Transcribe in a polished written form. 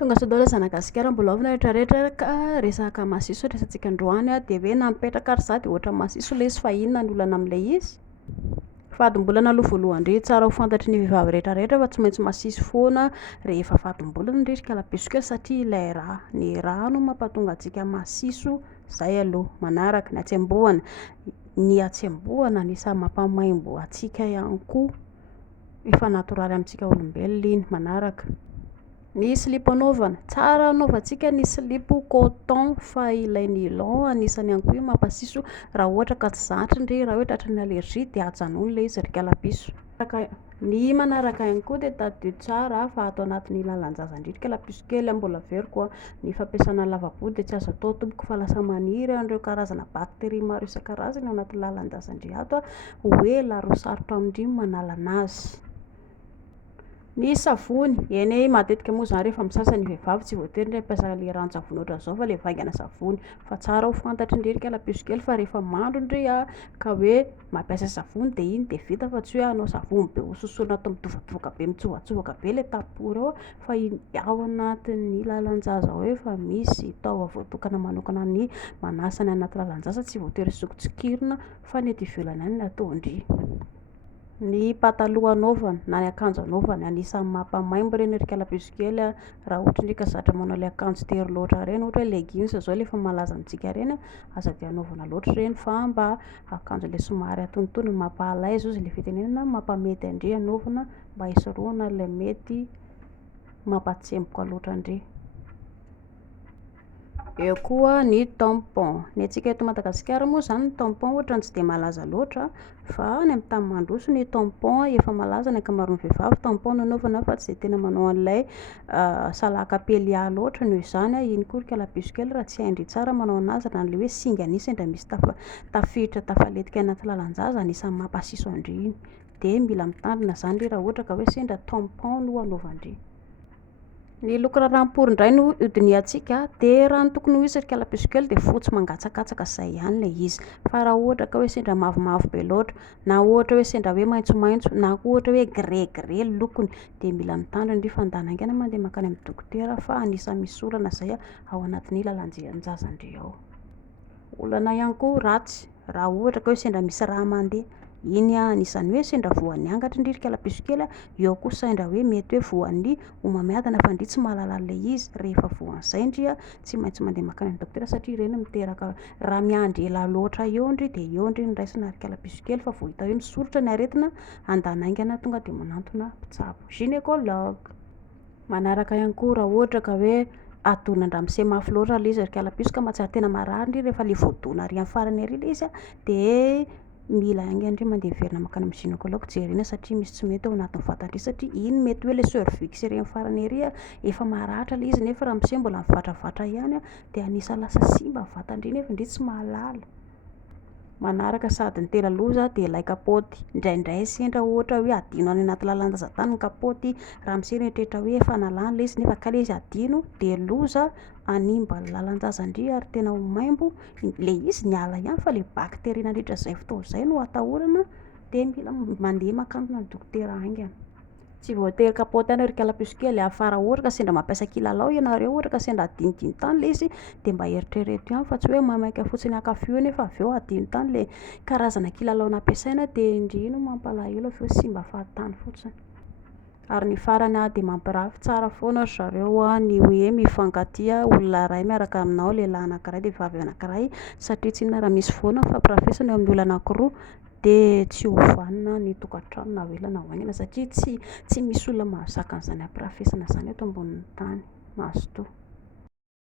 Tonga sao daholo zanagasikara mbola avy rehetrarehetra ka resaka masiso resantsika androany de hoe namipetraka ary za de ohatra masiso le izy fa inona ny olana amin'ilay izy. Fadimbolana aloha voalohany tsara ho fantatry ny vehivavy rehetrarehetra fa tsy maintsy masisy foana rehefa fadimbolana indrindra kalapiso kely satria ilay raha ny raha no mampatonga antsika masiso zay aloha. Manaraka ny atsembohana anisany mampamaimbo antsika ihany koa, efa natoraly amintsika olombelona iny. Manaraka ny slip anaovana, tsara anaovantsika ny slip coton fa ilay nylon anisany ihany koa io mampasiso raha ohatra ka tsy zatra ndre raha hoe tratran'ny allergie de ajanony le izy ry kalapiso. Ny manaraka ihany koa de taddio tsara fa atao anatin'ny lalan-jaza indrindra kalapiso kely mbola veriko ny fampiasana lava-body de tsy azo atao tompoko fa lasa maniry an'ireo karazana bakteria maro isan-karazany ao anaty lalan-jaza indray ato hoe laro sarotra amindrimy manala anazy. Ny savony, eny matetika moa zany rehefa misasa ny vehivavy tsy voatery ndray mampiasa le ranon-tsavony ohatran'izao fa le vaingana savony fa tsara ho fantatry indrindra kalapiso kely fa rehefa mandro indray ka hoe mampiasa savony de iny de vita fa tsy hoe anao savony be hososolona atao mitovatovoka be mitsovatsovoka be le tapory ao fa ao anatin'ny lalan-jaza ao efa misy taova voatokana manokana ny manasa ny anaty lalan-jaza, tsy voatery sokitsokirina fa ny ety ivelany ihany no atao ndry. Ny pataloha anaovana na ny akanjo anaovana anisany mampamaimbo ireny ry kalapiso kely raha ohatra ndray ka zatra manao le akanjo tery loatra ireny, ohatra hoe leggings zao le efa malaza amintsika ireny aza de anaovana loatra ireny fa mba akanjo le somary antonontonony mampa-à-l'aise ozy le fitenenana mampamety andry anaovana mba hisoroana le mety mampatsemboka loatra andry. Eo koa ny tampon, ny antsika eto Madagasikara moa zany ny tampon ohatrany tsy de malaza loatra fa any amin'ny tany mandroso ny tampon efa malaza, ny ankamaroan'ny vehivavy tampon no anaovana fa tsy de tena manao an'ilay salaka pelia loatra noho izany iny koa ry kalapiso kely raha tsy haindry tsara manao anazy raha le hoe singa iny sendra misy tafiditra tafaletika anaty lalan-jaza anisany mampasiso andry iny de mila mitandrina zany ndray raha ohatra ka hoe sendra tampon no anaovandry. Ny loko raharaham-pory indray no hodiniantsika de raha ny tokony ho izy ry kalapiso kely de fotsy mangatsakatsaka zay ihany le izy, fa raha ohatra ka hoe sendra mavomavo be loatra na ohatra hoe sendra hoe maitsomaitso na ohatra hoe grégré lokony de mila mitandrina ndry fa andanaingana mandeha makany amin'ny dokotera fa anisany misy olana zay ao anatin'ny lalan-jaza ndry ao. Olana ihany koa ratsy raha ohatra ka hoe sendra misy raha mandeha iny anisany hoe sendra voan'ny angatry ndry ry kalapiso kely eo koa sendra hoe mety hoe voan'ny homamiadana fa ndry tsy mahalala le izy rehefa voan'izay ndry tsy maintsy mandeha makany amin'ny dokotera satria ireny miteraka raha miandry ela loatra eo ndry de eo ndry ny raisina ry kalapiso kely fa vao hita hoe misorotra ny aretina andanaingana tonga de manantona mpitsabo gynécologue. Manaraka ihany koa raha ohatra ka hoe adonan-dramose mafy loatra le izy ry kalapiso ka mahatsiaro tena marary ndry rehefa le voadona ary amin'ny farany ary le izy de mila aingana ndry mandeha heverina makany amin'ny gynécologue jerena satria misy tsy mety ao anatin'ny vatandry satria iny mety hoe le cervix ireny farany ary efa maratra le izy nefa ramose mbola mivatravatra ihany de anisany lasa simba vatandry nefa ndry tsy mahalala. Manaraka sady ny tena loza de ilay kapaoty, indraindray sendra ohatra hoe adino any anaty lalan-jaza tany ny kapaoty ramose mieritreritra hoe efa nalany le izy nefa ka le izy adino de loza animba ny lalan-jaza ndry ary tena ho maimbo le izy niala ihany fa le bakteria nandritra zay fotoana zay no atahorana de mila mandeha makandona amin'ny dokotera haingana. Tsy voatery kapaoty ihany ry kalapiso kely fa raha ohatra ka sendra mampiasa kilalao ianareo ohatra ka sendra adinodino tany le izy de mba eritrereto ihany fa tsy hoe maimaika fotsiny hankafy eo nefa avy eo adino tany le karazana kilalao nampiasaina de ndry no mampalahelo avy eo simba fahatany fotsiny. Ary ny farany de mampirafy tsara foana ry zareo ny hoe mifankatia olona ray miaraka aminao, lehilahy anankiray de vehivavy anankiray satria tsy inona raha misy foana mifampirafesana eo amin'ny olona anankiroa de tsy hovanona ny tokantrano na ela na hoaingana satria tsy misy olona mahazaka an'izany ampirafesana zany eto ambonin'ny tany, mazotoa.